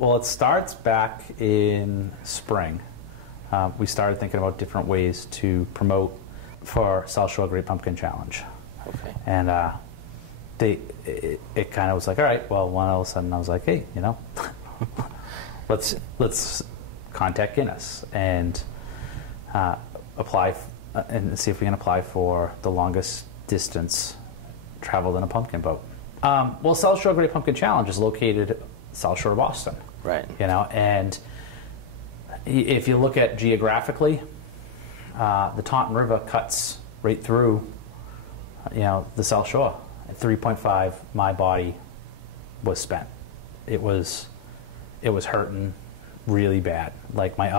Well, it starts back in spring. We started thinking about different ways to promote for South Shore Great Pumpkin Challenge. Okay. And it kind of was like, all right, well, one all of a sudden I was like, hey, you know, let's contact Guinness and apply and see if we can apply for the longest distance traveled in a pumpkin boat. Well, South Shore Great Pumpkin Challenge is located South Shore of Boston. Right. You know, and if you look at geographically, the Taunton River cuts right through, you know, the South Shore. At 3.5, my body was spent. It was hurting really bad. Like my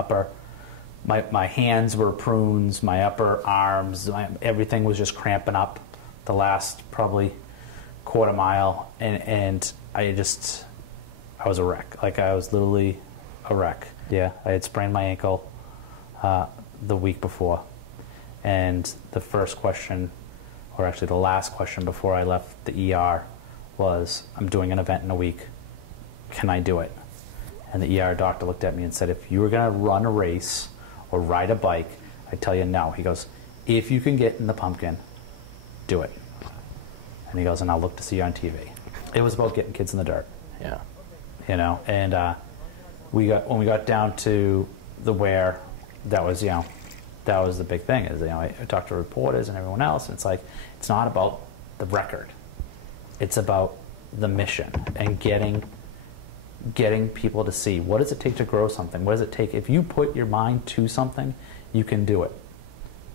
hands were prunes, my upper arms, everything was just cramping up the last probably quarter mile, and I was a wreck. Like, I was literally a wreck. Yeah, I had sprained my ankle the week before, and the first question, or actually the last question before I left the ER, was, I'm doing an event in a week. Can I do it? And the ER doctor looked at me and said, if you were going to run a race or ride a bike, I'd tell you no. He goes, if you can get in the pumpkin, do it. And he goes, and I'll look to see you on TV. It was about getting kids in the dirt. Yeah. You know, and when we got down to the where, that was, you know, that was the big thing. Is, you know, I talked to reporters and everyone else, and it's like, it's not about the record. It's about the mission and getting people to see, what does it take to grow something? What does it take? If you put your mind to something, you can do it.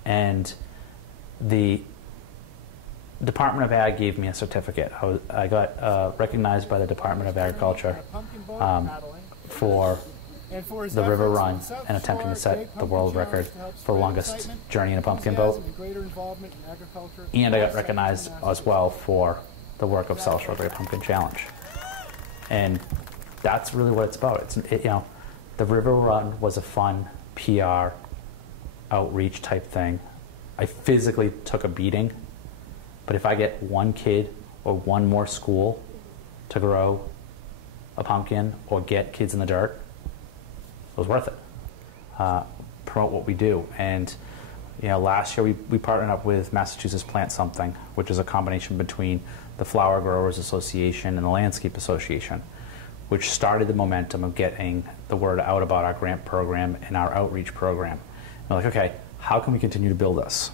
And the Department of Ag gave me a certificate. I got recognized by the Department of Agriculture for the river run and attempting to set the world record for the longest journey in a pumpkin boat. And I got recognized as well for the work of South Shore Great Pumpkin Challenge. And that's really what it's about. You know, the river run was a fun PR outreach type thing. I physically took a beating, but if I get one kid or one more school to grow a pumpkin or get kids in the dirt, it was worth it. Promote what we do. And, you know, last year we partnered up with Massachusetts Plant Something, which is a combination between the Flower Growers Association and the Landscape Association, which started the momentum of getting the word out about our grant program and our outreach program. And we're like, okay, how can we continue to build this?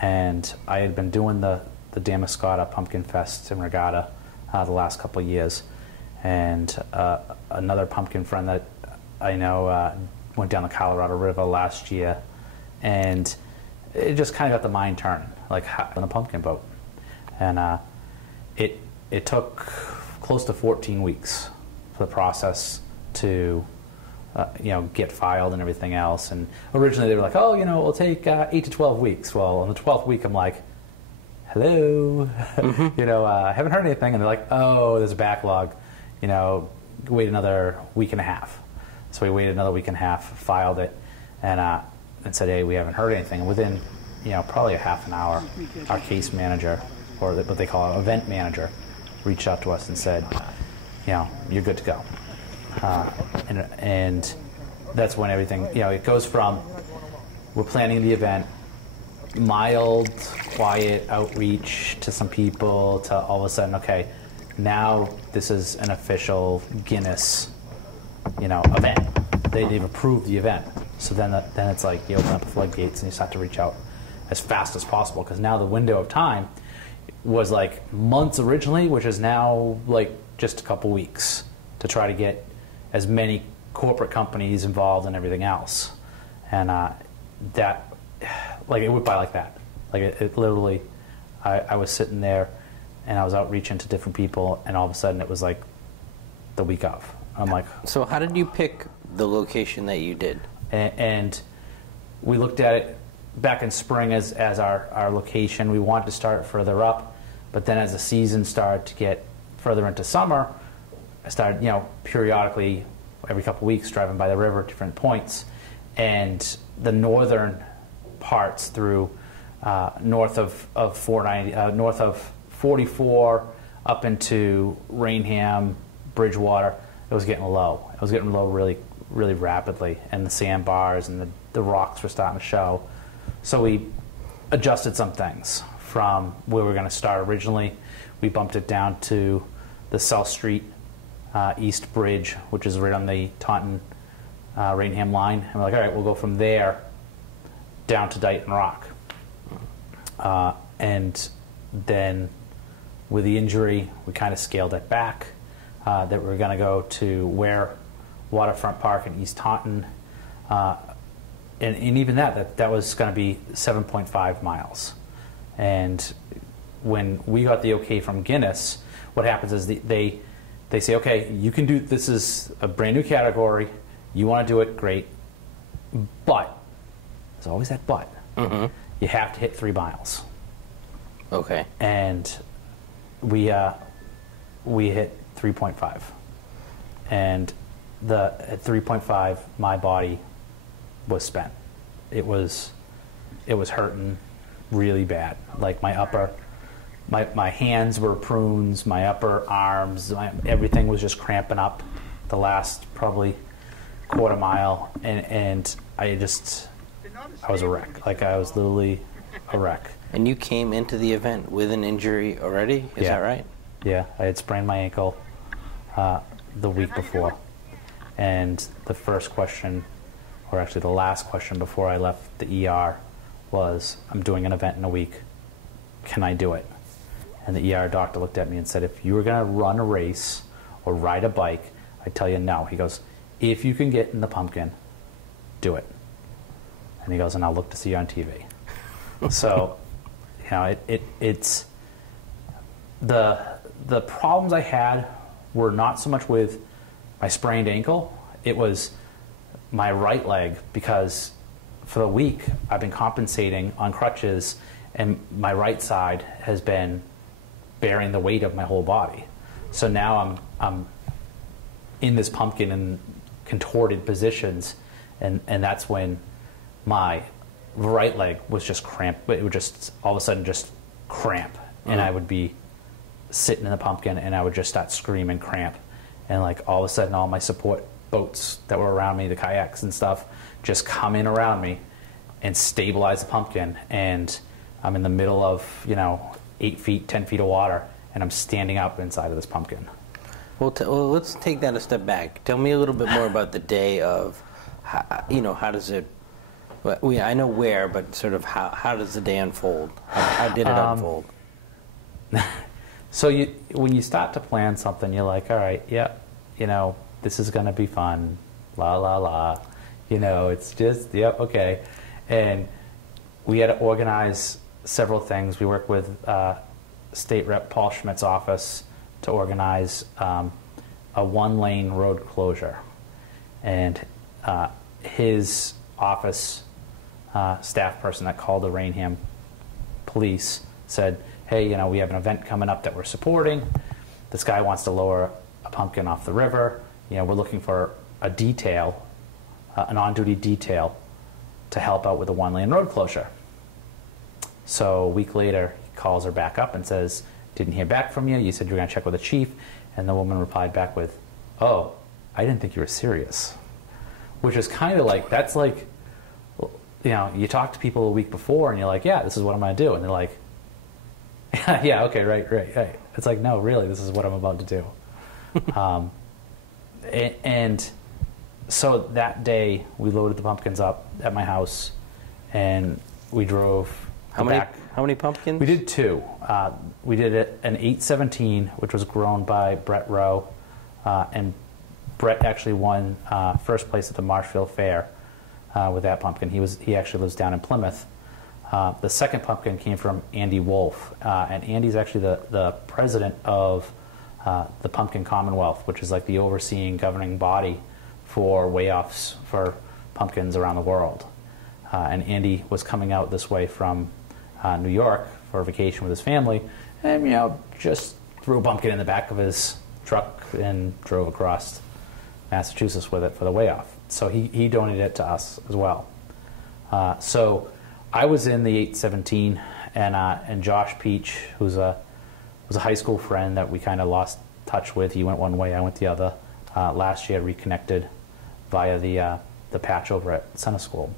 And I had been doing the Damascotta Pumpkin Fest and Regatta the last couple of years. And another pumpkin friend that I know went down the Colorado River last year, and it just kind of got the mind turning, like, on a pumpkin boat. And it took close to 14 weeks for the process to you know, get filed and everything else. And originally they were like, oh, you know, it'll take 8 to 12 weeks. Well, on the 12th week, I'm like, hello, you know, I haven't heard anything. And they're like, oh, there's a backlog, you know, wait another week and a half. So we waited another week and a half, filed it, and said, hey, we haven't heard anything. And within, you know, probably a half an hour, our case manager, or what they call an event manager, reached out to us and said, you know, you're good to go. And that's when everything, you know, it goes from, we're planning the event, mild, quiet outreach to some people, to all of a sudden, okay, now this is an official Guinness, you know, event. They've approved the event. So then it's like you open up the floodgates and you start to reach out as fast as possible, because now the window of time was like months originally, which is now like just a couple weeks to try to get as many corporate companies involved and everything else. And that, like, it went by like that. Like, it literally, I was sitting there and I was outreaching to different people, and all of a sudden it was like the week of. I'm like, so how did you pick the location that you did? And we looked at it back in spring as our location. We wanted to start further up, but then as the season started to get further into summer, I started, you know, periodically every couple of weeks driving by the river at different points, and the northern parts through north of 490, north of 44 up into Rainham, Bridgewater. it was getting low. It was getting low really, really rapidly, and the sandbars and the rocks were starting to show. So we adjusted some things from where we were going to start originally. We bumped it down to the South Street East Bridge, which is right on the Taunton Rainham line. And we're like, all right, we'll go from there down to Dighton Rock. And then with the injury, we kind of scaled it back, that we were going to go to Ware Waterfront Park in East Taunton. And even that was going to be 7.5 miles. And when we got the okay from Guinness, what happens is they say, okay, you can do, this is a brand new category, you want to do it, great, but, there's always that but, you have to hit 3 miles. Okay. And we hit 3.5. And at 3.5, my body was spent. It was hurting really bad. Like my hands were prunes, my upper arms, everything was just cramping up the last probably quarter mile, and I was a wreck. Like, I was literally a wreck. And you came into the event with an injury already? Is that right? Yeah, I had sprained my ankle the week before. And the first question, or actually the last question before I left the ER, was, I'm doing an event in a week. Can I do it? And the ER doctor looked at me and said, if you were going to run a race or ride a bike, I'd tell you no. He goes, if you can get in the pumpkin, do it. And he goes, and I'll look to see you on TV. So, you know, it's the problems I had were not so much with my sprained ankle. It was my right leg, because for the week I've been compensating on crutches, and my right side has been bearing the weight of my whole body. So now I'm in this pumpkin in contorted positions, and that's when my right leg was just cramped. It would just all of a sudden just cramp, and I would be sitting in the pumpkin and I would just start screaming cramp, and like all of a sudden all my support boats that were around me, the kayaks and stuff, just come in around me and stabilize the pumpkin, and I'm in the middle of 8 feet, 10 feet of water, and I'm standing up inside of this pumpkin. Well, let's take that a step back. Tell me a little bit more about the day of, how does it, I know where, but sort of how does the day unfold? How did it unfold? So when you start to plan something, you're like, all right, yeah, this is going to be fun, la, la, la. It's just, yep, okay. And we had to organize several things. We worked with State Rep Paul Schmidt's office to organize a one-lane road closure. And his office staff person that called the Rainham police said, hey, we have an event coming up that we're supporting. This guy wants to lower a pumpkin off the river. We're looking for a detail, an on-duty detail, to help out with a one-lane road closure. So a week later, he calls her back up and says, didn't hear back from you. You said you were going to check with the chief. And the woman replied back with, oh, I didn't think you were serious. Which is kind of like, that's like, you talk to people a week before and you're like, yeah, this is what I'm going to do. And they're like, yeah, okay, right. It's like, no, really, this is what I'm about to do. And so that day, we loaded the pumpkins up at my house, and we drove back. How many pumpkins? We did 2. We did an 817, which was grown by Brett Rowe, and Brett actually won first place at the Marshfield Fair with that pumpkin. He actually lives down in Plymouth. The second pumpkin came from Andy Wolf, and Andy's actually the president of the Pumpkin Commonwealth, which is like the overseeing governing body for weigh-offs for pumpkins around the world. And Andy was coming out this way from New York for a vacation with his family, and just threw a pumpkin in the back of his truck and drove across Massachusetts with it for the weigh-off. So he donated it to us as well. So I was in the 817, and Josh Peach, who's was a high school friend that we kind of lost touch with. He went one way, I went the other. last year reconnected via the patch over at Center School,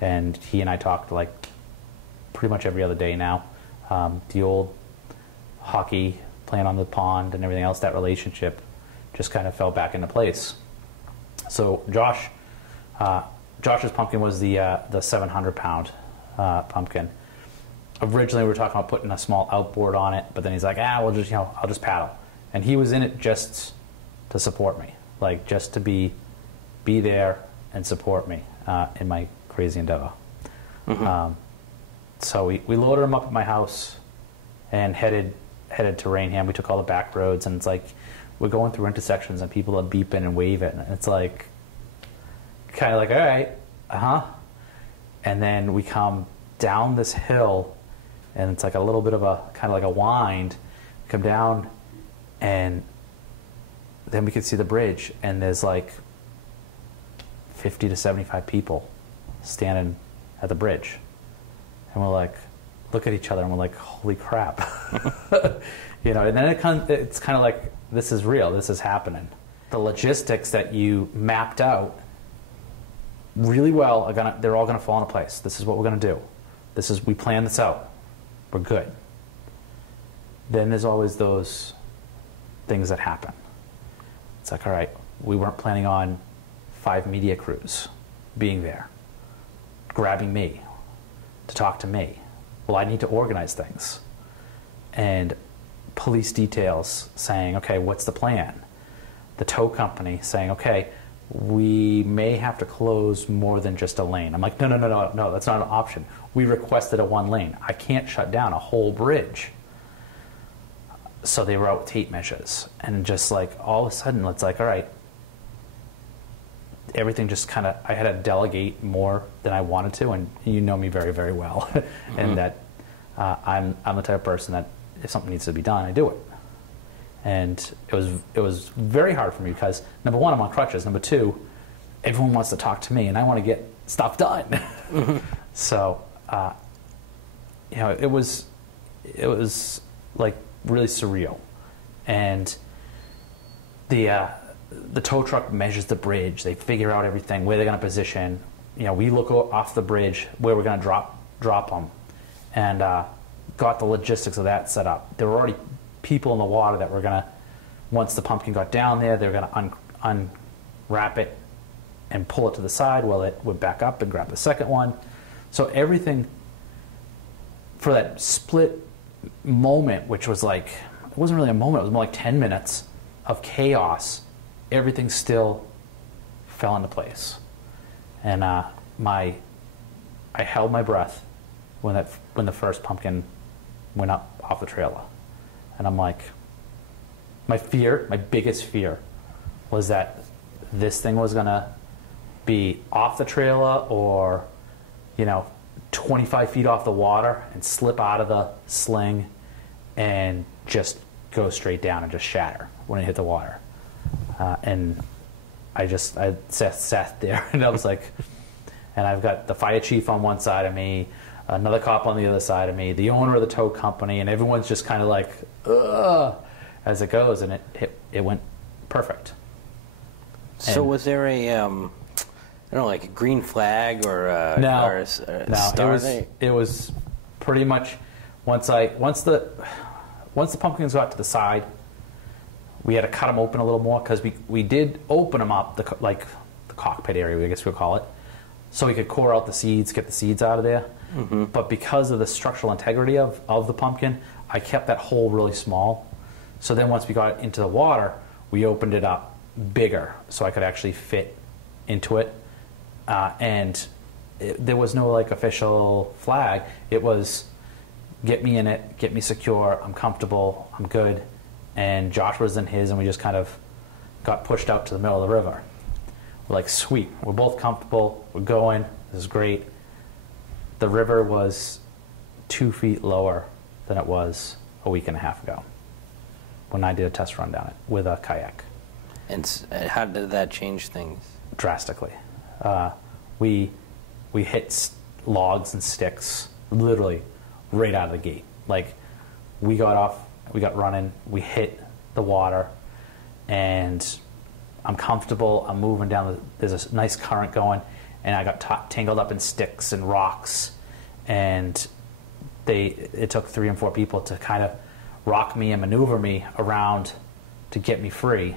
and he and I talked like pretty much every other day now. The old hockey, playing on the pond and everything else, that relationship just kind of fell back into place. So Josh's pumpkin was the 700-pound pumpkin. Originally, we were talking about putting a small outboard on it, but then he's like, we'll just, I'll just paddle. And he was in it just to support me, like just to be there and support me in my crazy endeavor. Mm-hmm. So we loaded him up at my house and headed to Rainham. We took all the back roads, and it's like we're going through intersections and people are beeping and waving. And it's like kind of like, all right, and then we come down this hill, and it's like a little bit of a kind of like a wind. Come down, and then we could see the bridge, and there's like 50 to 75 people standing at the bridge, and we're like, look at each other, and we're like, holy crap. And then it's kind of like, this is real, this is happening. The logistics that you mapped out really well they're all gonna fall into place. This is what we're gonna do. We planned this out. We're good. Then there's always those things that happen. It's like, all right, we weren't planning on 5 media crews being there, grabbing me to talk to me. Well, I need to organize things. And police details saying, okay, what's the plan? The tow company saying, okay, we may have to close more than just a lane. I'm like, no, that's not an option. We requested a 1 lane. I can't shut down a whole bridge. So they wrote tape measures, and just like all of a sudden, it's like, all right, everything just kind of, I had to delegate more than I wanted to, and you know me very, very well, mm-hmm. and that I'm the type of person that if something needs to be done, I do it. And it was very hard for me because, number one, I'm on crutches. Number two, everyone wants to talk to me, and I want to get stuff done. Mm-hmm. So, it was like really surreal. And the tow truck measures the bridge. They figure out everything, where they're going to position. We look off the bridge where we're going to drop them, and got the logistics of that set up. There were already people in the water that were going to, once the pumpkin got down there, they were going to unwrap it and pull it to the side while it would back up and grab the second one. So everything for that split moment, which was like, it wasn't really a moment, it was more like 10 minutes of chaos, everything still fell into place. And I held my breath when the first pumpkin went up off the trailer. And I'm like, my biggest fear was that this thing was gonna be off the trailer or 25 feet off the water and slip out of the sling and just go straight down and just shatter when it hit the water. And I sat there and I was like, and I've got the fire chief on one side of me, another cop on the other side of me, the owner of the tow company, and everyone's just kind of like, ugh, as it goes, and it went perfect. So was there a like a green flag or a star? It was pretty much once the pumpkins got to the side, we had to cut them open a little more because we did open them up, the cockpit area, I guess we'll call it, so we could core out the seeds, get the seeds out of there. Mm-hmm. But because of the structural integrity of the pumpkin, I kept that hole really small. So then once we got into the water, we opened it up bigger so I could actually fit into it. There was no official flag. It was get me in it, get me secure, I'm comfortable, I'm good. And Josh was in his, and we just kind of got pushed out to the middle of the river. We're like, sweet, we're both comfortable, we're going, this is great. The river was 2 feet lower than it was a week and a half ago when I did a test run down it with a kayak. And how did that change things? Drastically. We hit logs and sticks literally right out of the gate. Like, we got off, we got running, we hit the water, and I'm comfortable. I'm moving down. There's a nice current going, and I got tangled up in sticks and rocks, and it took 3 and 4 people to kind of rock me and maneuver me around to get me free.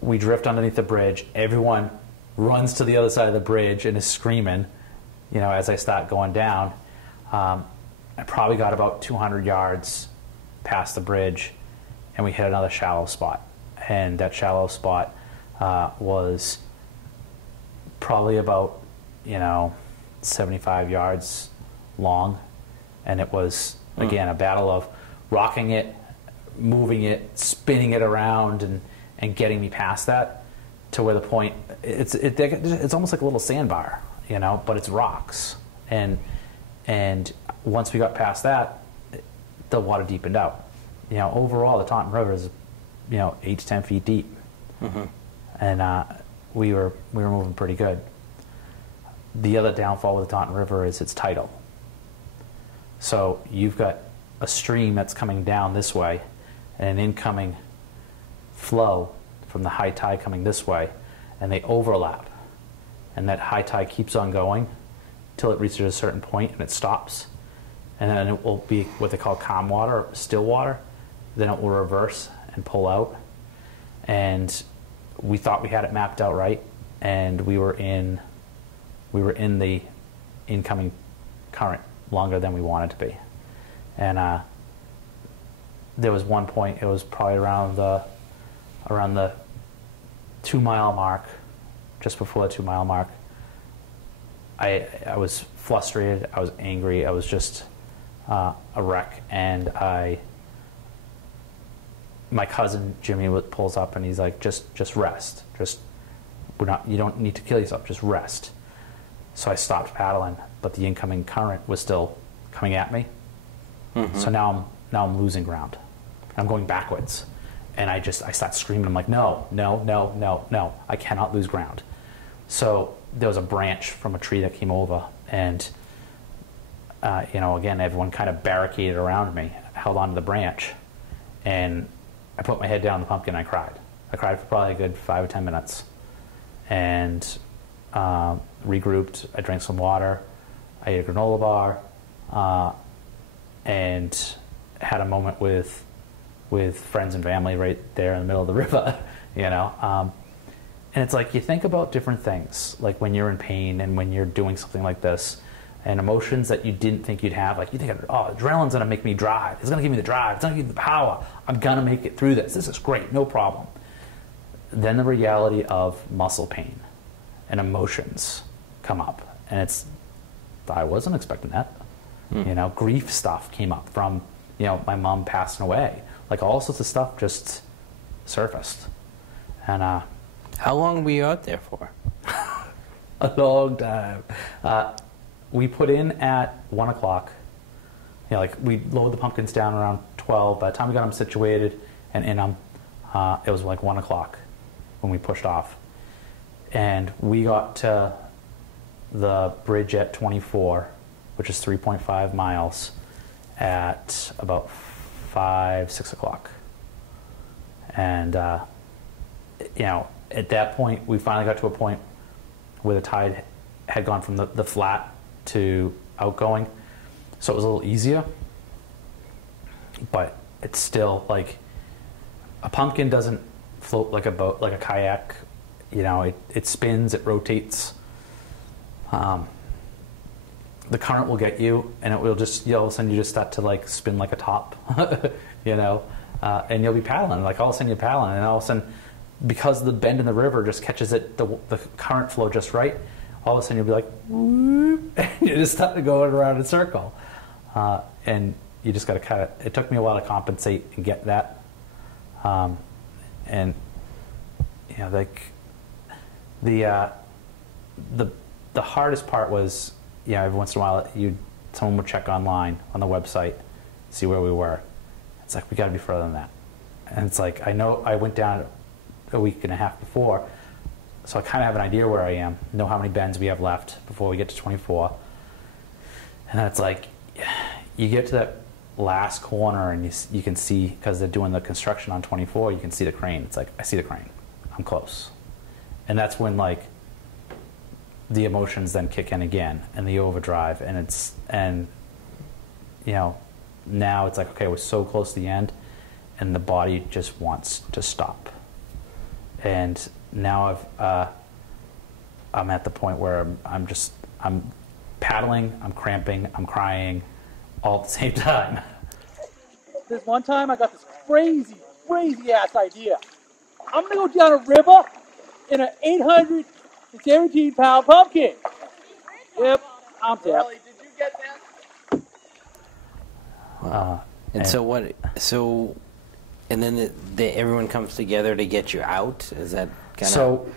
We drift underneath the bridge. Everyone runs to the other side of the bridge and is screaming, you know, as I start going down. I probably got about 200 yards past the bridge, and we hit another shallow spot. And that shallow spot was probably about, 75 yards long. And it was, again, a battle of rocking it, moving it, spinning it around, and getting me past that to where the point, it's almost like a little sandbar, but it's rocks. And once we got past that, the water deepened out. Overall, the Taunton River is, 8 to 10 feet deep. Mm-hmm. And we were moving pretty good. The other downfall with the Taunton River is it's tidal. So you've got a stream that's coming down this way and an incoming flow from the high tide coming this way, and they overlap. And that high tide keeps on going till it reaches a certain point and it stops. And then it will be what they call calm water, or still water. Then it will reverse and pull out. And we thought we had it mapped out right, and we were in the incoming current longer than we wanted to be. And there was one point, it was probably around the 2 mile mark, just before the 2 mile mark. I was frustrated, I was angry, I was just a wreck, and my cousin Jimmy pulls up and he's like, just rest, you don't need to kill yourself, just rest. So I stopped paddling, but the incoming current was still coming at me. Mm-hmm. So now I'm losing ground. I'm going backwards, and I start screaming. I'm like, no, I cannot lose ground. So there was a branch from a tree that came over, and again, everyone kind of barricaded around me, held onto the branch, and I put my head down on the pumpkin and I cried. I cried for probably a good 5 or 10 minutes, and regrouped. I drank some water. I ate a granola bar, and had a moment with friends and family right there in the middle of the river. And it's like you think about different things, like when you're in pain and when you're doing something like this, and emotions that you didn't think you'd have. Like you think, oh, adrenaline's going to make me drive. It's going to give me the drive. It's going to give me the power. I'm going to make it through this. This is great. No problem. Then the reality of muscle pain and emotions come up, and I wasn't expecting that. Grief stuff came up from my mom passing away. Like all sorts of stuff just surfaced. And how long were you out there for? A long time. We put in at 1 o'clock. We lowered the pumpkins down around 12. By the time we got them situated and in them, it was like 1 o'clock when we pushed off. And we got to the bridge at 24, which is 3.5 miles, at about 6 o'clock. And, at that point, we finally got to a point where the tide had gone from the flat to outgoing. So it was a little easier. But it's still like a pumpkin doesn't float like a boat, like a kayak. It spins, it rotates. The current will get you, and it will just, all of a sudden you just start to spin like a top, and you'll be paddling. Like all of a sudden you're paddling, and all of a sudden, because the bend in the river just catches it, the current flow just right, all of a sudden you'll be like, whoop, and you just start to go around in a circle. And you just got to kind of, it took me a while to compensate and get that. And, the hardest part was, every once in a while someone would check online on the website, see where we were. It's like, we got to be further than that. And it's like, I know I went down a week and a half before, so I kind of have an idea where I am, know how many bends we have left before we get to 24. And then it's like, you get to that last corner, and you can see, because they're doing the construction on 24, you can see the crane. It's like, I see the crane. I'm close. And that's when, like, the emotions then kick in again, and the overdrive, and you know, now it's like, okay, we're so close to the end, and the body just wants to stop. And now I'm at the point where I'm paddling, I'm cramping, I'm crying, all at the same time. This one time I got this crazy ass idea. I'm gonna go down a river in an 817-pound pumpkin. Yep, I'm dead. Did you get that? And then everyone comes together to get you out? Is that kind of... So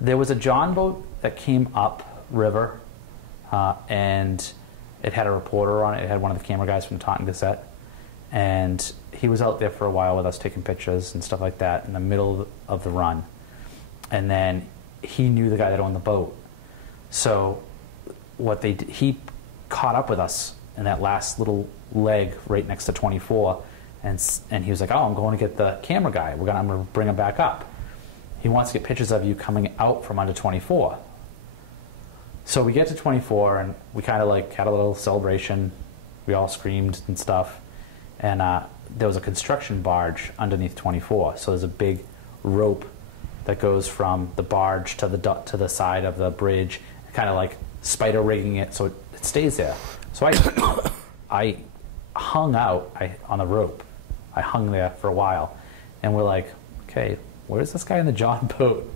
there was a John boat that came up river, and it had a reporter on it. It had one of the camera guys from the Taunton Gazette, and he was out there for a while with us taking pictures and stuff like that in the middle of the run. And then he knew the guy that owned the boat. So what they did, he caught up with us in that last little leg right next to 24, and he was like, oh, I'm going to get the camera guy. I'm going to bring him back up. He wants to get pictures of you coming out from under 24. So we get to 24, and we kind of like had a little celebration. We all screamed and stuff. And there was a construction barge underneath 24. So there's a big rope that goes from the barge to the side of the bridge, kind of like spider rigging it so it stays there. So I hung out on the rope. I hung there for a while, and we're like, okay, where's this guy in the John boat?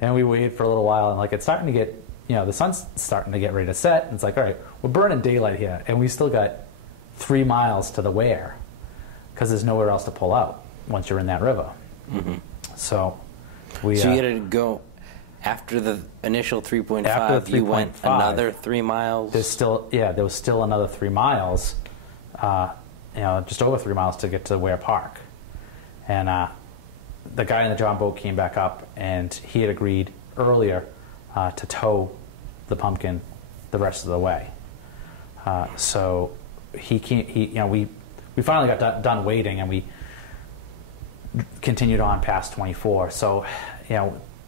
And we waited for a little while, and like it's starting to get, you know, the sun's starting to get ready to set, and it's like, all right, we're burning daylight here, and we still got 3 miles to the weir, because there's nowhere else to pull out once you're in that river. Mm-hmm. So you had to go after the initial 3.5. You went another 3 miles. There was still another 3 miles. Just over 3 miles to get to Ware Park, and the guy in the John boat came back up, and he had agreed earlier to tow the pumpkin the rest of the way. So we finally got done waiting, and we continued on past 24. So,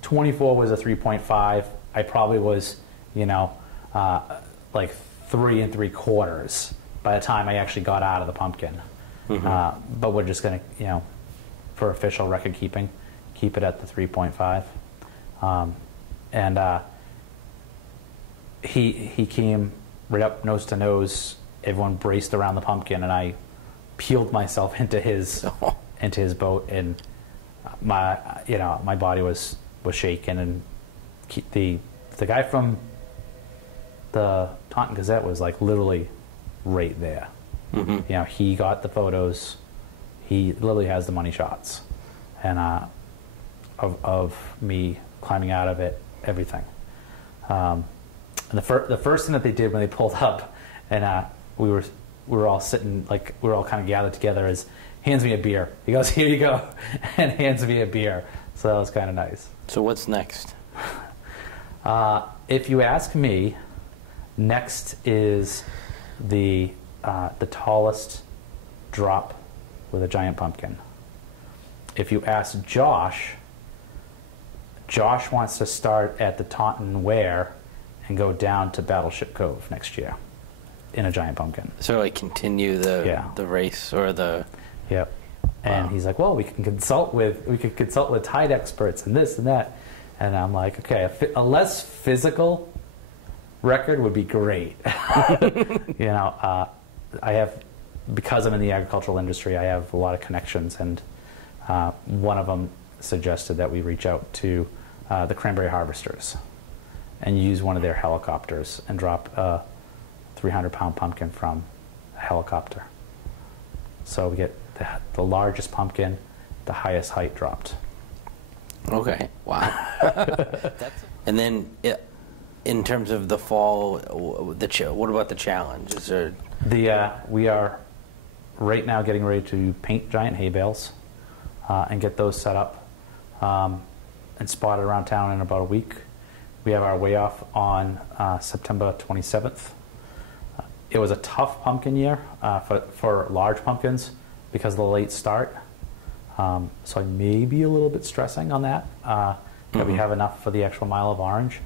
24 was a 3.5. I probably was, like 3 3/4 by the time I actually got out of the pumpkin. Mm-hmm. But we're just going to, for official record keeping, keep it at the 3.5. He came right up nose to nose. Everyone braced around the pumpkin, and I peeled myself into his boat, and my body was shaking, and the guy from the Taunton Gazette was like literally right there. Mm-hmm. He got the photos. He literally has the money shots, and of me climbing out of it, everything. And the first thing that they did when they pulled up, and we were all sitting, like we were all kind of gathered together, is hands me a beer. He goes, "Here you go," and hands me a beer. So that was kind of nice. So what's next? If you ask me, next is the tallest drop with a giant pumpkin. If you ask Josh wants to start at the Taunton Weir and go down to Battleship Cove next year in a giant pumpkin. So like continue the race or the... Yep. And he's like, well, we could consult with tide experts and this and that. And I'm like, okay, a less physical record would be great. I have, because I'm in the agricultural industry, I have a lot of connections, and one of them suggested that we reach out to the cranberry harvesters and use one of their helicopters and drop a 300-pound pumpkin from a helicopter. So we get the largest pumpkin, the highest height dropped. Okay, wow. And then in terms of the fall, what about the challenge? Is there... We are right now getting ready to paint giant hay bales and get those set up and spotted around town in about a week. We have our weigh off on September 27th. it was a tough pumpkin year for large pumpkins because of the late start. So I may be a little bit stressing on that, that we have enough for the actual Mile of Orange.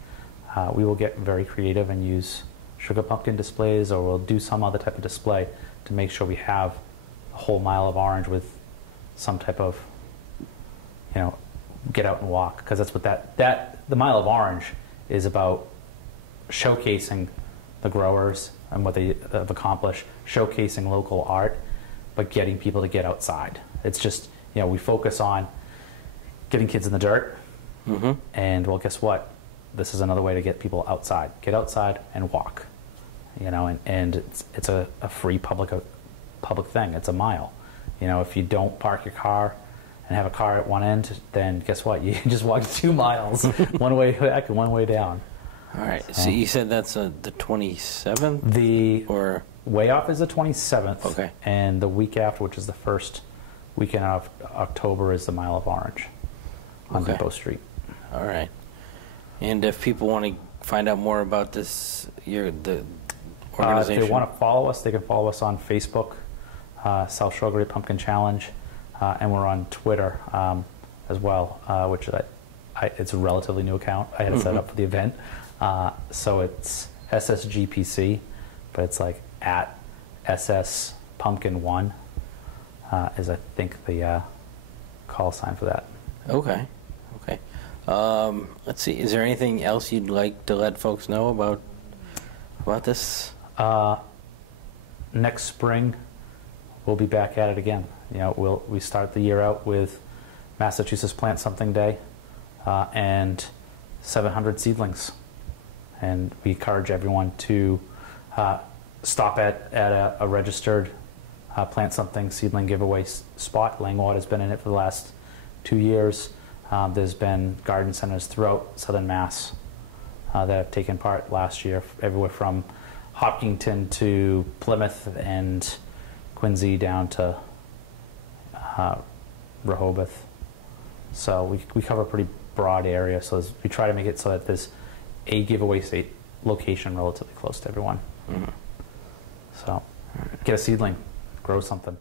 We will get very creative and use sugar pumpkin displays, or we'll do some other type of display to make sure we have a whole Mile of Orange with some type of, get out and walk, because that's what the Mile of Orange is about, showcasing the growers and what they have accomplished, showcasing local art, but getting people to get outside. It's just, we focus on getting kids in the dirt, and well, guess what? This is another way to get people outside. Get outside and walk, and it's a free public thing. It's a mile. If you don't park your car and have a car at one end, then guess what? You just walk 2 miles, one way back and one way down. All right. So you said that's the 27th? The or way off is the 27th. Okay. And the week after, which is the first weekend of October, is the Mile of Orange on Depot Street. All right. And if people want to find out more about this, the organization? If they want to follow us, they can follow us on Facebook, South Shore Great Pumpkin Challenge, and we're on Twitter as well, which it's a relatively new account. I had it set up for the event. So it's SSGPC, but it's like at SS Pumpkin 1 is, I think, the call sign for that. Okay. Let's see. Is there anything else you'd like to let folks know about this? Next spring, we'll be back at it again. We start the year out with Massachusetts Plant Something Day and 700 seedlings, and we encourage everyone to stop at a registered Plant Something seedling giveaway spot. Langwater's been in it for the last 2 years. There's been garden centers throughout Southern Mass that have taken part last year, everywhere from Hopkinton to Plymouth and Quincy down to Rehoboth. So we cover a pretty broad area, so we try to make it so that there's a giveaway state location relatively close to everyone. So get a seedling, grow something.